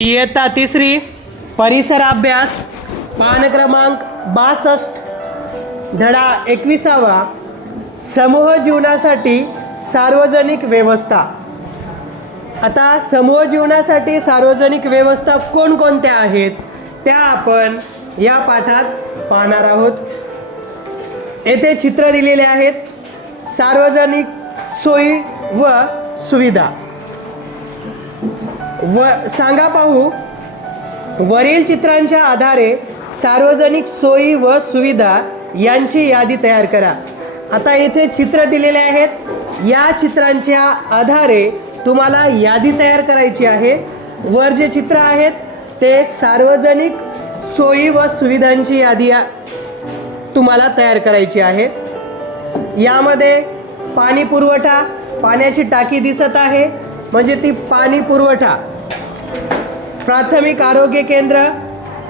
इयत्ता तिसरी परिसर अभ्यास पान क्रमांक बासष्ट धडा एकविसावा समूह जीवनासाठी सार्वजनिक व्यवस्था. आता समूह जीवनासाठी सार्वजनिक व्यवस्था कोणकोणत्या आहेत त्या आपण या पाठात पाहणार आहोत. येथे चित्र दिलेले आहेत सार्वजनिक सोयी व सुविधा. व सांगा पाहू वरील चित्रांच्या आधारे सार्वजनिक सोयी व सुविधा यांची यादी तयार करा. आता इथे चित्र दिलेले आहेत. या चित्रांच्या आधारे तुम्हाला यादी तयार करायची आहे. वर जे चित्र आहेत ते सार्वजनिक सोयी व सुविधांची यादी या- तुम्हाला तयार करायची आहे. यामध्ये पाणी पुरवठा पाण्याची टाकी दिसत आहे. म्हणजे ती पाणी पुरवठा. प्राथमिक आरोग्य केंद्र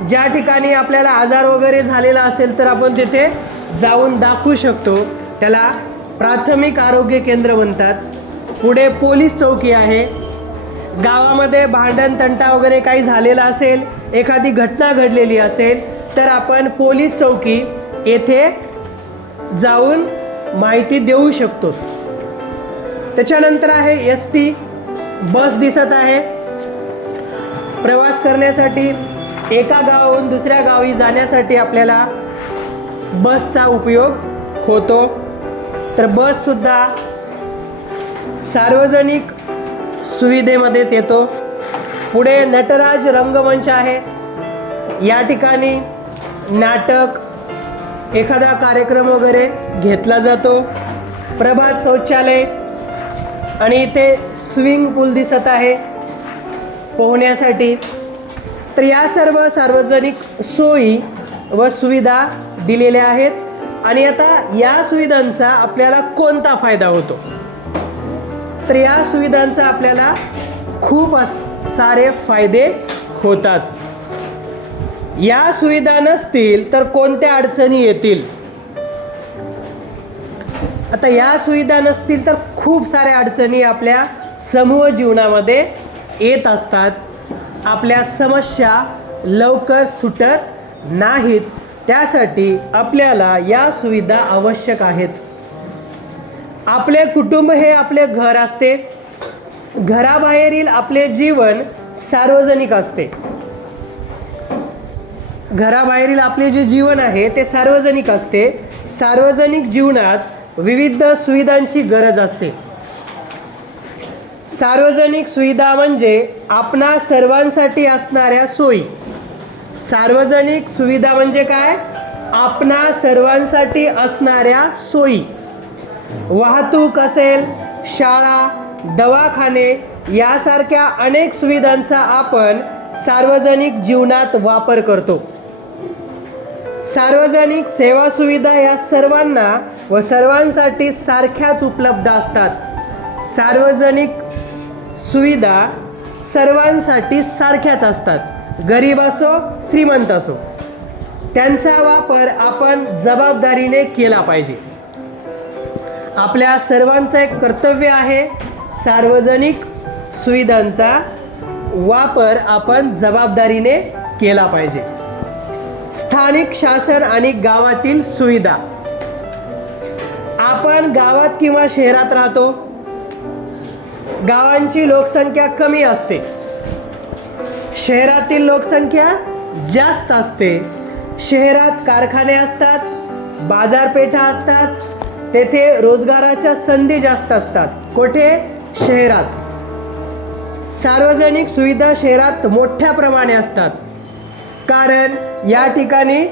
ज्या ठिकाणी आपल्याला आजार वगैरे झालेला असेल तर आपण तिथे जाऊन दाखवू शकतो. त्याला प्राथमिक आरोग्य केंद्र म्हणतात. पुढे पोलीस चौकी आहे. गावामध्ये भांडण तंटा वगैरे काही झालेला असेल एखादी घटना घडलेली असेल तर आपण पोलीस चौकी येथे जाऊन माहिती देऊ शकतो. त्याच्यानंतर आहे एस टी. बस दिसत आहे. प्रवास करण्यासाठी एका गावाहून दुसऱ्या गावी जाण्यासाठी आपल्याला बसचा उपयोग होतो. तर बससुद्धा सार्वजनिक सुविधेमध्येच येतो. पुढे नटराज रंगमंच आहे. या ठिकाणी नाटक एखादा कार्यक्रम वगैरे घेतला जातो. प्रभात शौचालय आणि इथे स्विमिंग पूल दिसत आहे पोहण्यासाठी. तर या सर्व सार्वजनिक सोयी व सुविधा दिलेल्या आहेत आणि आता या सुविधांचा आपल्याला कोणता फायदा होतो? तर या सुविधांचा आपल्याला खूप अस सारे फायदे होतात. या सुविधा नसतील तर कोणत्या अडचणी येतील? आता या सुविधा नसतील तर खूप साऱ्या अडचणी आपल्या समूह जीवनामध्ये येत असतात. आपल्या समस्या लवकर सुटत नाहीत. त्यासाठी आपल्याला या सुविधा आवश्यक आहेत. आपले कुटुंब हे आपले घर असते. घराबाहेरील आपले जीवन सार्वजनिक असते. घराबाहेरील आपले जे जीवन आहे ते सार्वजनिक असते. सार्वजनिक जीवनात विविध सुविधांची गरज असते. सार्वजनिक सुविधा म्हणजे आपणा सर्वांसाठी असणाऱ्या सोयी. सार्वजनिक सुविधा म्हणजे काय? आपणा सर्वांसाठी असणाऱ्या सोयी. वाहतूक असेल शाळा दवाखाने यासारख्या अनेक सुविधांचा आपण सार्वजनिक जीवनात वापर करतो. सार्वजनिक सेवा सुविधा या सर्वांना व सर्वांसाठी सारख्याच उपलब्ध असतात. सार्वजनिक सुविधा सर्वांसाठी सारख्याच असतात. गरीब असो श्रीमंत असो. त्यांचा वापर आपण जबाबदारीने केला पाहिजे. आपल्या सर्वांचं एक कर्तव्य आहे सार्वजनिक सुविधांचा वापर आपण जबाबदारीने केला पाहिजे. स्थानिक शासन आणि गावातील सुविधा. आपण गावात किंवा शहरात राहतो गावांची लोकसंख्या कमी असते. शहरातील लोकसंख्या जास्त असते. शहरात कारखाने असतात बाजारपेठा असतात तेथे रोजगाराच्या संधी जास्त असतात. कोठे? शहरात. सार्वजनिक सुविधा शहरात मोठ्या प्रमाणे असतात. कारण या ठिकाणी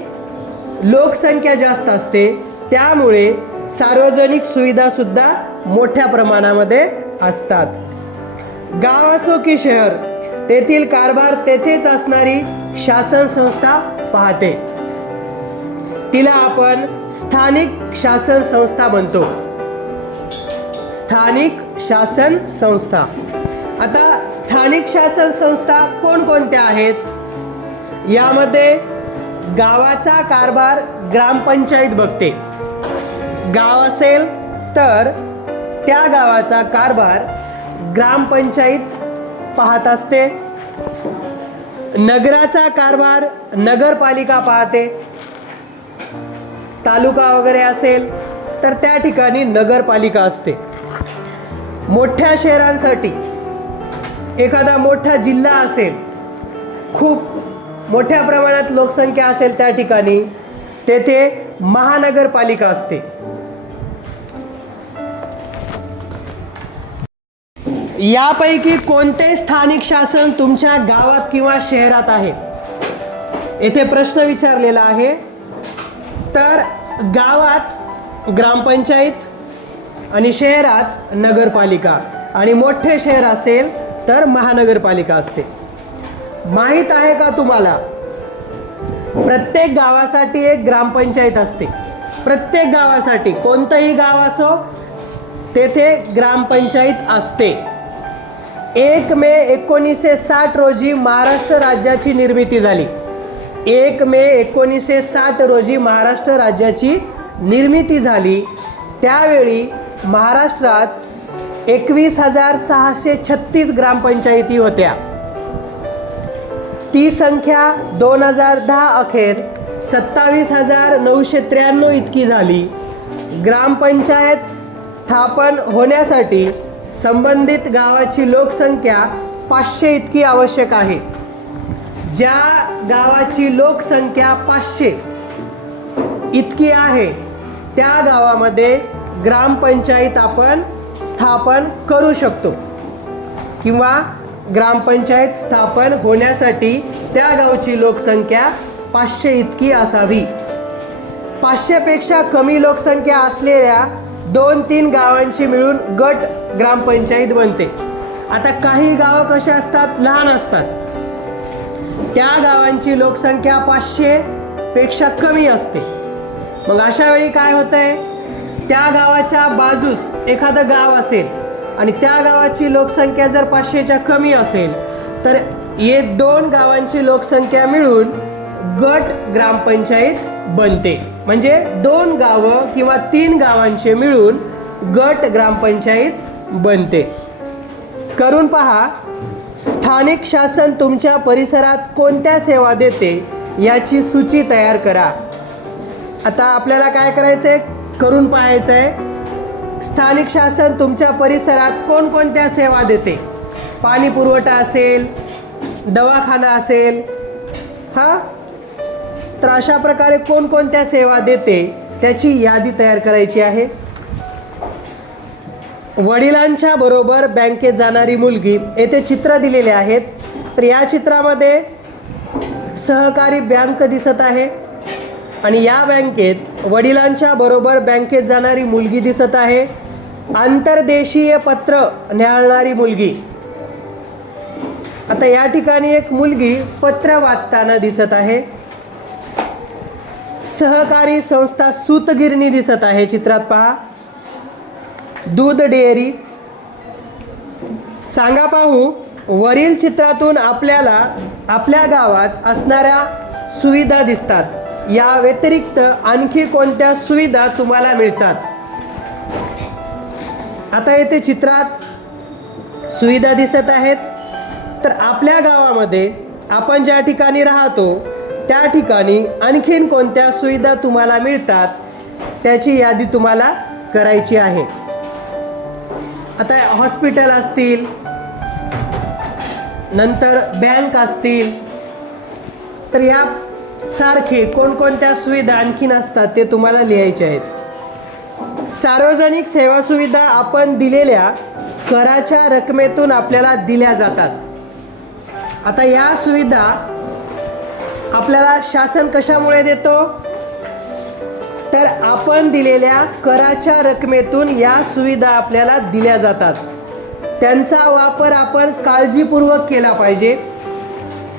लोकसंख्या जास्त असते. त्यामुळे सार्वजनिक सुविधासुद्धा मोठ्या प्रमाणामध्ये असतात. गाव असो की शहर तेथील कारभार तेथेच असणारी शासन संस्था पाहते. तिला आपण स्थानिक शासन संस्था म्हणतो. स्थानिक शासन संस्था. आता स्थानिक शासन संस्था कोणकोणत्या आहेत? यामध्ये गावाचा कारभार ग्रामपंचायत बघते. गाव असेल तर त्या गावाचा कारभार ग्रामपंचायत पाहत असते. नगराचा कारभार नगरपालिका पाहते. तालुका वगैरे असेल तर त्या ठिकाणी नगरपालिका असते. मोठ्या शहरांसाठी एखादा मोठा जिल्हा असेल खूप मोठ्या प्रमाणात लोकसंख्या असेल त्या ठिकाणी तेथे महानगरपालिका असते. यापैकी कोणते स्थानिक शासन तुमच्या गावात किंवा शहरात आहे? येथे प्रश्न विचारलेला आहे. तर गावात ग्रामपंचायत आणि शहरात नगरपालिका आणि मोठे शहर असेल तर महानगरपालिका असते. माहीत आहे का तुम्हाला? प्रत्येक गावासाठी एक ग्रामपंचायत असते. प्रत्येक गावासाठी कोणतंही गाव असो तेथे ग्रामपंचायत असते. एक मे एकोणीसशे साठ रोजी महाराष्ट्र राज्याची निर्मिती झाली. एक मे एकोणीसशे साठ रोजी महाराष्ट्र राज्याची निर्मिती झाली. त्यावेळी महाराष्ट्रात एकवीस हजार सहाशे छत्तीस ग्रामपंचायती होत्या. ती संख्या दोन हजार दहा अखेर सत्तावीस हजार नऊशे त्र्याण्णव इतकी झाली. ग्रामपंचायत स्थापन होण्यासाठी संबंधित गावाची लोकसंख्या पाचशे इतकी आवश्यक आहे. ज्या गावाची लोकसंख्या पाचशे इतकी आहे त्या गावामध्ये ग्रामपंचायत आपण स्थापन करू शकतो. किंवा ग्रामपंचायत स्थापन होण्यासाठी त्या गावची लोकसंख्या पाचशे इतकी असावी. पाचशेपेक्षा कमी लोकसंख्या असलेल्या दोन तीन गावांशी मिळून गट ग्रामपंचायत बनते. आता काही गावं कशी असतात? लहान असतात. त्या गावांची लोकसंख्या पाचशे पेक्षा कमी असते. मग अशा वेळी काय होतंय? त्या गावाच्या बाजूस एखादं गाव असेल आणि त्या गावाची लोकसंख्या जर पाचशेच्या कमी असेल तर हे दोन गावांची लोकसंख्या मिळून गट ग्रामपंचायत बनते. म्हणजे दोन गावं किंवा तीन गावांचे मिळून गट ग्रामपंचायत बनते. करून पहा स्थानिक शासन तुमच्या परिसरात कोणत्या सेवा देते याची सूची तयार करा. आता आपल्याला काय करायचं आहे करून पाहायचं आहे स्थानिक शासन तुमच्या परिसरात कोणकोणत्या सेवा देते? पाणी पुरवठा असेल दवाखाना असेल हां? तर अशा प्रकारे कोणकोणत्या सेवा देते त्याची यादी तयार करायची आहे. वडिलांच्या बरोबर बँकेत जाणारी मुलगी येथे चित्र दिलेले आहेत. तर या चित्रामध्ये सहकारी बँक दिसत आहे. आणि या बँकेत वडिलांच्या बरोबर बँकेत जाणारी मुलगी दिसत आहे. आंतरदेशीय पत्र न्याहाळणारी मुलगी. आता या ठिकाणी एक मुलगी पत्र वाचताना दिसत आहे. सहकारी संस्था सूतगिरणी दिसत आहे. चित्रात पहा. दूध डेअरी. सांगा पाहू वरील चित्रातून आपल्याला आपल्या गावात असणाऱ्या सुविधा दिसतात. या व्यतिरिक्त आणखी कोणत्या सुविधा तुम्हाला मिळतात? आता येथे चित्रात. सुविधा दिसत आहेत. तर आपल्या गावामध्ये आपण ज्या ठिकाणी राहतो त्या ठिकाणी आणखीन कोणत्या सुविधा तुम्हाला मिळतात त्याची यादी तुम्हाला करायची आहे. आता हॉस्पिटल असतील नंतर बँक असतील तर या सारखे कोणकोणत्या सुविधा आणखीन असतात ते तुम्हाला लिहायचे आहेत. सार्वजनिक सेवा सुविधा आपण दिलेल्या कराच्या रकमेतून आपल्याला दिल्या जातात. आता या सुविधा आपल्याला शासन कशामुळे देतो? तर आपण दिलेल्या कराच्या रकमेतून या सुविधा आपल्याला दिल्या जातात. त्यांचा वापर आपण काळजीपूर्वक केला पाहिजे.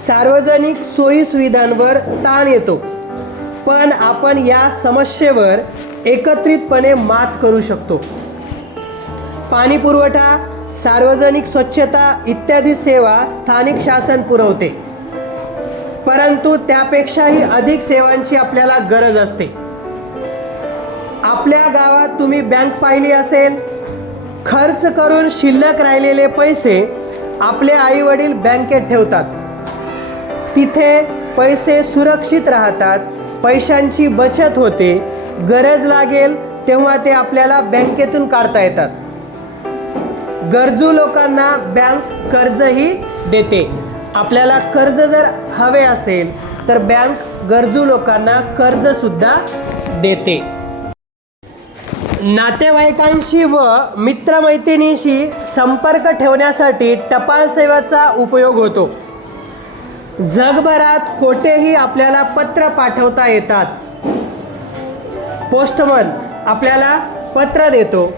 सार्वजनिक सोयी सुविधांवर ताण येतो. पण आपण या समस्येवर एकत्रितपणे मात करू शकतो. पाणी पुरवठा सार्वजनिक स्वच्छता इत्यादी सेवा स्थानिक शासन पुरवते. परंतु त्यापेक्षाही अधिक सेवांची आपल्याला गरज असते. आपल्या गावात तुम्ही बँक पाहिली असेल खर्च करून शिल्लक राहिलेले पैसे आपले आई वडील बँकेत ठेवतात. तिथे पैसे सुरक्षित राहतात पैशांची बचत होते गरज लागेल तेव्हा ते आपल्याला बँकेतून काढता येतात. गरजू लोकांना बँक कर्जही देते. आपल्याला कर्ज जर हवे असेल तर बँक गरजू लोकांना कर्जसुद्धा देते. नातेवाईकांशी व मित्रमैत्रिणींशी संपर्क ठेवण्यासाठी टपाल सेवेचा उपयोग होतो. जगभरात कोठेही आपल्याला पत्र पाठवता येतात. पोस्टमन आपल्याला पत्र देतो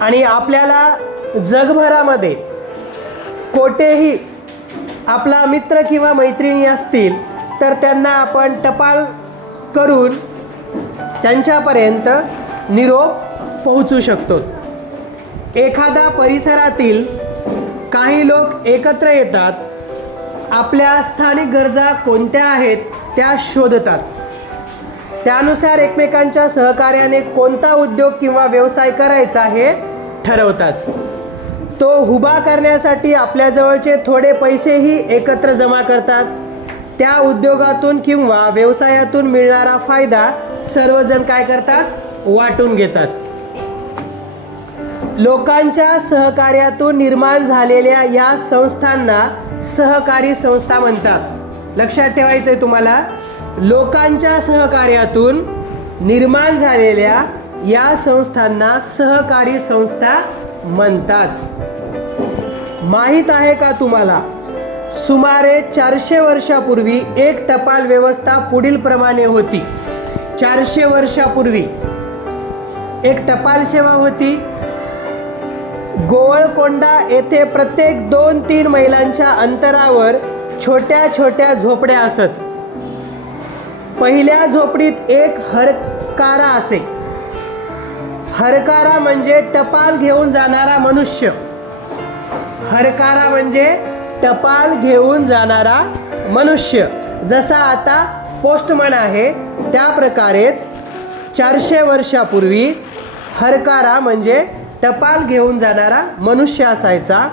आणि आपल्याला जगभरामध्ये कोठेही आपला मित्र किंवा मैत्रिणी असतील तर त्यांना आपण टपाल करून त्यांच्यापर्यंत निरोप पोहोचू शकतो. एखादा परिसरातील काही लोक एकत्र येतात. आपल्या स्थानिक गरजा कोणत्या आहेत त्या शोधतात. त्यानुसार एकमेकांच्या सहकार्याने कोणता उद्योग किंवा व्यवसाय करायचा हे ठरवतात. तो उभा करण्यासाठी आपल्याजवळचे थोडे पैसेही एकत्र जमा करतात. त्या उद्योगातून किंवा व्यवसायातून मिळणारा फायदा सर्वजण काय करतात? वाटून घेतात. लोकांच्या सहकार्यातून निर्माण झालेल्या या संस्थांना सहकारी संस्था म्हणतात. लक्षात ठेवायचं आहे तुम्हाला? लोकांच्या सहकार्यातून निर्माण झालेल्या या संस्थांना सहकारी संस्था म्हणतात. माहीत आहे का तुम्हाला? सुमारे चारशे वर्षापूर्वी एक टपाल व्यवस्था पुढील प्रमाणे होती. चारशे वर्षापूर्वी. एक टपाल सेवा होती. गोवळकोंडा येथे प्रत्येक दोन तीन मैलांच्या अंतरावर छोट्या छोट्या झोपड्या असत. पहिल्या झोपडीत एक हरकारा असे. हरकारा म्हणजे टपाल घेऊन जाणारा मनुष्य. हरकारा म्हणजे टपाल घेऊन जाणारा मनुष्य. जसा आता पोस्टमन आहे त्या प्रकारेच चारशे वर्षापूर्वी हरकारा म्हणजे टपाल घेऊन जाणारा मनुष्य असायचा.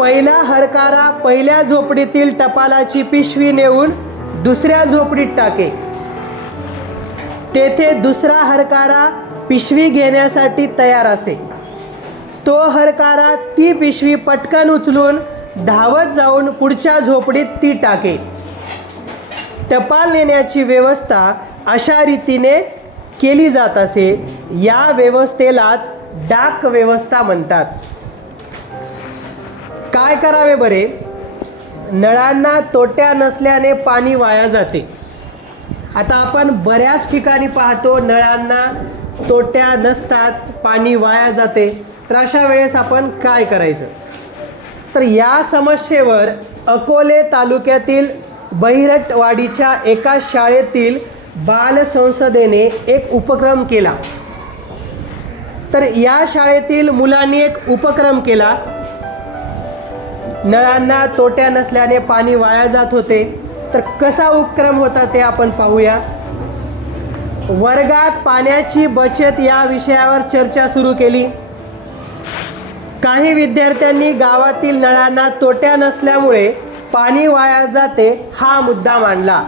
पहिला हरकारा पहिल्या झोपडीतील टपालाची पिशवी नेऊन दुसऱ्या झोपडीत टाके. तेथे दुसरा हरकारा पिशवी घेण्यासाठी तयार असे. तो हरकारा ती पिशवी पटकन उचलून धावत जाऊन पुढच्या झोपडीत ती टाके. टपाल नेण्याची व्यवस्था अशा रीतीने केली जात असे. या व्यवस्थेलाच डाक व्यवस्था म्हणतात. काय करावे बरे? नळांना तोट्या नसल्याने पाणी वाया जाते. आता आपण बऱ्याच ठिकाणी पाहतो नळांना तोट्या नसतात पाणी वाया जाते. तर अशा वेळेस आपण काय करायचं? तर या समस्येवर अकोले तालुक्यातील बहिरटवाडीच्या एका शाळेतील बालसंसदेने एक उपक्रम केला. तर या शाळेतील मुलांनी एक उपक्रम केला. नळांना तोट्या नसल्याने पाणी वाया जात होते. तर कसा उपक्रम होता ते आपण पाहूया. वर्गात पाण्याची बचत या विषयावर चर्चा सुरू केली. काही विद्यार्थ्यांनी गावातील नळांना तोट्या नसल्यामुळे पाणी वाया जाते हा मुद्दा मांडला.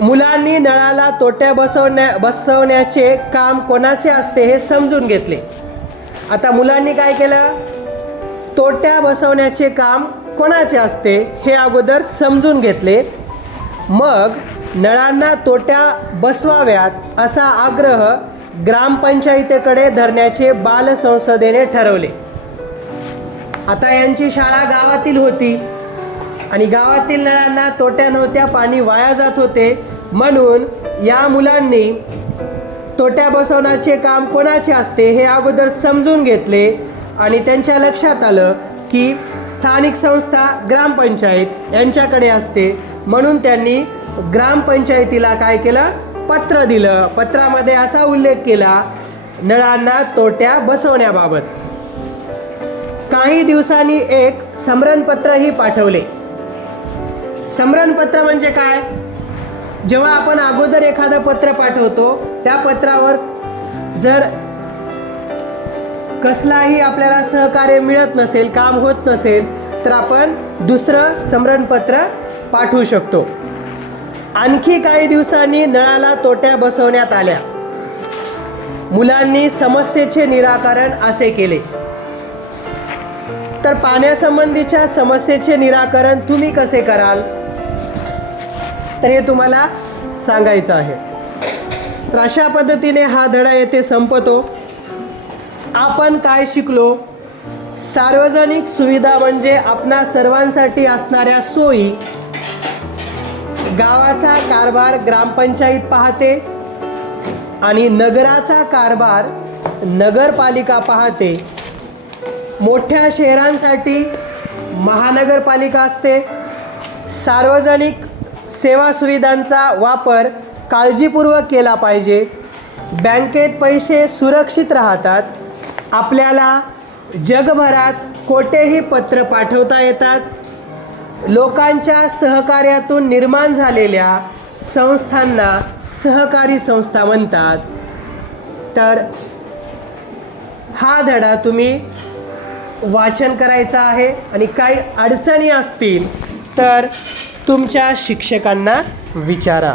मुलांनी नळाला तोट्या बसवण्या बसवण्याचे काम कोणाचे असते हे समजून घेतले. आता मुलांनी काय केलं? तोट्या बसवण्याचे काम कोणाचे असते हे अगोदर समजून घेतले. मग नळांना तोट्या बसवाव्यात असा आग्रह ग्रामपंचायतीकडे धरण्याचे बालसंसदेने ठरवले. आता यांची शाळा गावातील होती आणि गावातील नळांना तोट्या नव्हत्या पाणी वाया जात होते. म्हणून या मुलांनी तोट्या बसवण्याचे काम कोणाचे असते हे अगोदर समजून घेतले आणि त्यांच्या लक्षात आलं की स्थानिक संस्था ग्रामपंचायत यांच्याकडे असते. म्हणून त्यांनी ग्रामपंचायतीला काय केलं? पत्र दिलं. पत्रामध्ये असा उल्लेख केला नळांना तोट्या बसवण्याबाबत. काही दिवसांनी एक समरणपत्रही पाठवले. समरणपत्र म्हणजे काय? जेव्हा आपण अगोदर एखादं पत्र पाठवतो त्या पत्रावर जर कसलाही आपल्याला सहकार्य मिळत नसेल काम होत नसेल तर आपण दुसरं समरणपत्र पाठवू शकतो. आणखी काही दिवसांनी नळाला तोट्या बसवण्यात आल्या. मुलांनी समस्येचे निराकरण असे केले. तर पाण्यासंबंधीच्या समस्येचे निराकरण तुम्ही कसे कराल? तर हे तुम्हाला सांगायचं आहे. तर अशा पद्धतीने हा धडा येथे संपतो. आपण काय शिकलो? सार्वजनिक सुविधा म्हणजे आपणा सर्वांसाठी असणाऱ्या सोयी गावाचा कारभार ग्रामपंचायत पाहते आणि नगराचा कारभार नगरपालिका पाहते. मोठ्या शहरांसाठी महानगरपालिका असते. सार्वजनिक सेवा सुविधांचा वापर काळजीपूर्वक केला पाहिजे. बँकेत पैसे सुरक्षित राहतात. आपल्याला जगभरात कोठेही पत्र पाठवता येतात. लोकांच्या सहकार्यातून निर्माण झालेल्या संस्थांना सहकारी संस्था म्हणतात. तर हा धडा तुम्ही वाचन करायचा आहे आणि काही अडचणी असतील तर तुमच्या शिक्षकांना विचारा.